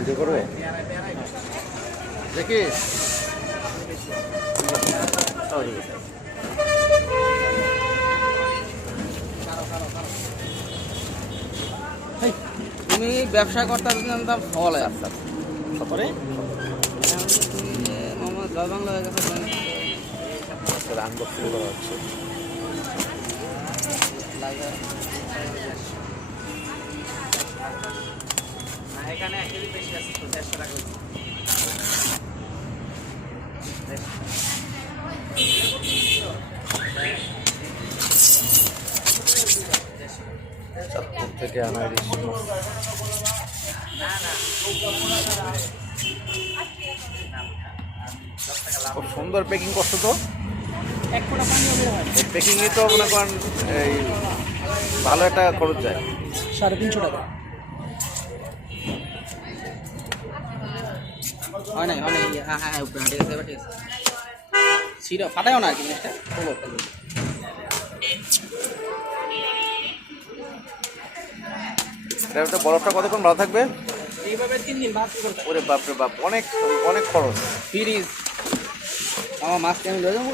Video করবে দেখি তুমি ব্যবসা করতে জানতাম ফল আছে তারপরে মামা জয় বাংলা কাছে আনবক্সিং করা হচ্ছে এখানে একটু বেশি আছে 150 টাকা চাঁদপুর থেকে আনা ইলিশ মাছ। খুব সুন্দর প্যাকিং করছো তো, এই প্যাকিংই তো মনে করেন এই ভালো একটা খরচ যায়। 350 টাকা হয় না মানে হ্যাঁ হ্যাঁ উপরে হাঁটে গেছে ঠিক আছে ছিড়া ফাটাও না আর কি জিনিসটা বলো এটা তো বরফটা কতক্ষণ ভালো থাকবে? এইভাবে 3 দিন বাদ করতে ওরে বাপরে বাপ, অনেক অনেক খরচ। ফ্রিজ আমার মাছ কেমন লয়ে যাবো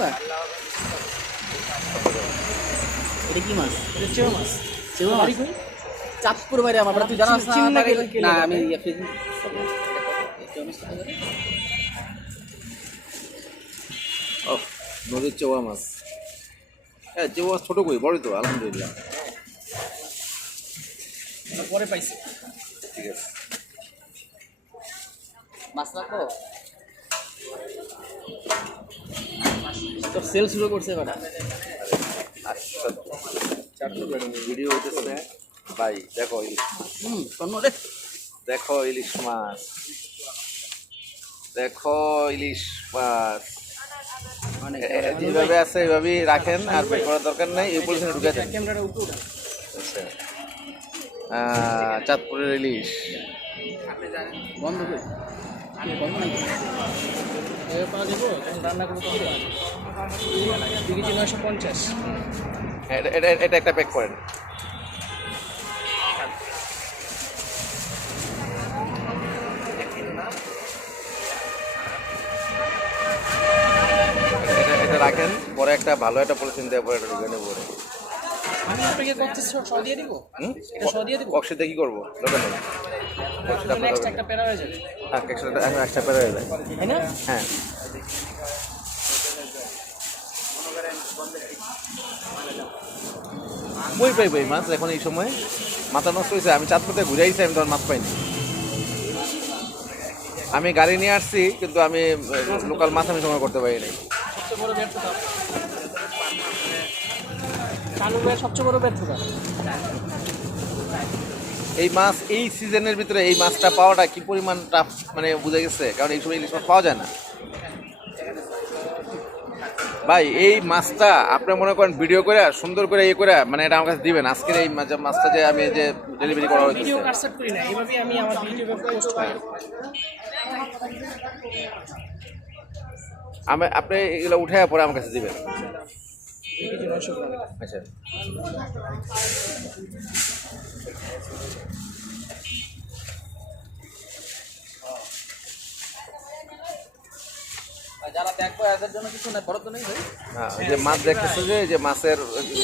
এটা কি মাছ? এটা চেও মাছ। চেও মাছ চাঁদপুর বাইরে আমার তুই জানাস না আমি ফ্রিজ ও নদীর চেওয়া মাছ। হ্যাঁ চেওয়া মাছ ছোটো কই, বড়ই তো আলহামদুলিল্লাহ। পরে পাইছি ঠিক আছে মাছ রাখো তো সেল শুরু করছে এবার ভিডিও হইতেছে ভাই। দেখো ইলিশ মাছ, দেখো ইলিশ মাছ, দেখো ইলিশ মাছ যেভাবে আছে এইভাবেই রাখেন, আর বের করার দরকার নেই। এই পলিথিনে ঢুকে দেন। ক্যামেরাটা উপরে চাঁদপুরের ইলিশ বন্ধ করে বন্ধ নাই পাওয়া যাবো রান্না করবো 2 কেজি 950 এটা একটা প্যাক করেন। এটা রাখেন, পরে একটা ভালো একটা পলিথিন দেওয়ার পরে এটা ঢুকে নেবো। আমি আপনাকে করতে সহ দিয়ে দিব এটা সহ দিয়ে দিব বক্সিতে কি করবো দরকার নেই। নেক্সট একটা প্যারা হয়ে যাবে একটা পেরে হয়ে যায়, তাই না হ্যাঁ। কই পাইব এই মাছ এখন এই সময়? মাথা নষ্ট হয়েছে। আমি চাঁদপুরতে ঘুরে আইছি, আমি তখন মাছ পাইনি। আমি গাড়ি নিয়ে আসছি কিন্তু আমি লোকাল মাছ আমি সংগ্রহ করতে পারি নাই। সবচেয়ে বড় ব্যর্থতা চালু হয়ে সবচেয়ে বড় ব্যর্থতা এই মাছ এই সিজনের ভিতরে এই মাছটা পাওয়াটা কি পরিমাণ টাফ মানে বুঝে গেছে, কারণ এই সময় ইলিশ মাছ পাওয়া যায় না ভাই। এই মাছটা আপনি মনে করেন ভিডিও করে সুন্দর করে ইয়ে করে মানে এটা আমার কাছে দিবেন। আজকের এই মাছটা যে আমি যে ডেলিভারি করা হয়েছে, ভিডিও কাটসেট করি না, এইভাবেই আমি আমার ইউটিউবে পোস্ট করি। আপনি এগুলো উঠে পরে আমার কাছে দিবেন। 2 কেজি 900 গ্রাম এটা। আচ্ছা যারা দেখবো এদের জন্য কিছু না, বড় তো নেই ভাই। হ্যাঁ, যে মাছ দেখতেছে যে মাছের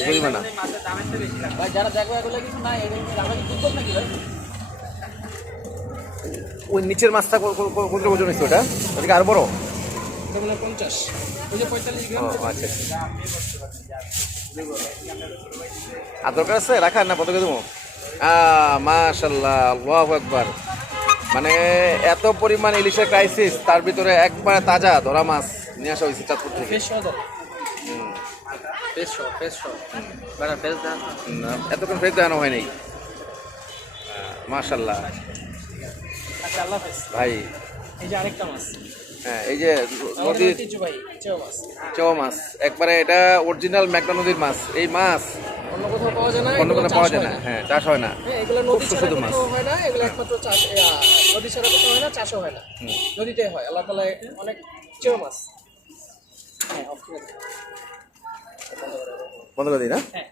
জরিমানা। মাছের দামের তো বেশি লাগে ভাই। যারা দেখবো এগুলো কিছু নাই, এগুলো দামে কি করব নাকি ভাই? ওই নিচের মাছটা কত ওজন হয়েছে? ওটা ওদিকে আর বড়? এটা মনে হয় 50, ওই যে 45 গ্রাম। আচ্ছা আর দরকার আছে রাখার না? কত কে দেবো? মাশাল্লাহ, আল্লাহু আকবার। মানে এত পরিমাণ ইলিশের ক্রাইসিস, তার ভিতরে একবার তাজা ধরা মাছ নিয়ে আসা হয়েছে চাঁদপুর থেকে। এতক্ষণ ফ্রেশ দেখানো হয় নাই। মাশাল্লাহ ভাই। এই যে আরেকটা মাছ, হ্যাঁ এই যে নদীর চেওয়া মাছ, একবারে এটা অরিজিনাল মেঘনা নদীর মাছ। এই মাছ অন্য কোথাও পাওয়া যায় না, অন্য কোনো পাওয়া যায় না। হ্যাঁ, চাষ হয় না। এগুলো নদী ছাড়া কোথাও হয় না, এগুলো একমাত্র চাষ, নদী ছাড়া কোথাও হয় না, চাষও হয় না, নদীতে হয়। আল্লাহ তাআলা অনেক চেও মাছ। হ্যাঁ, বন্ধ করে দিই না। হ্যাঁ।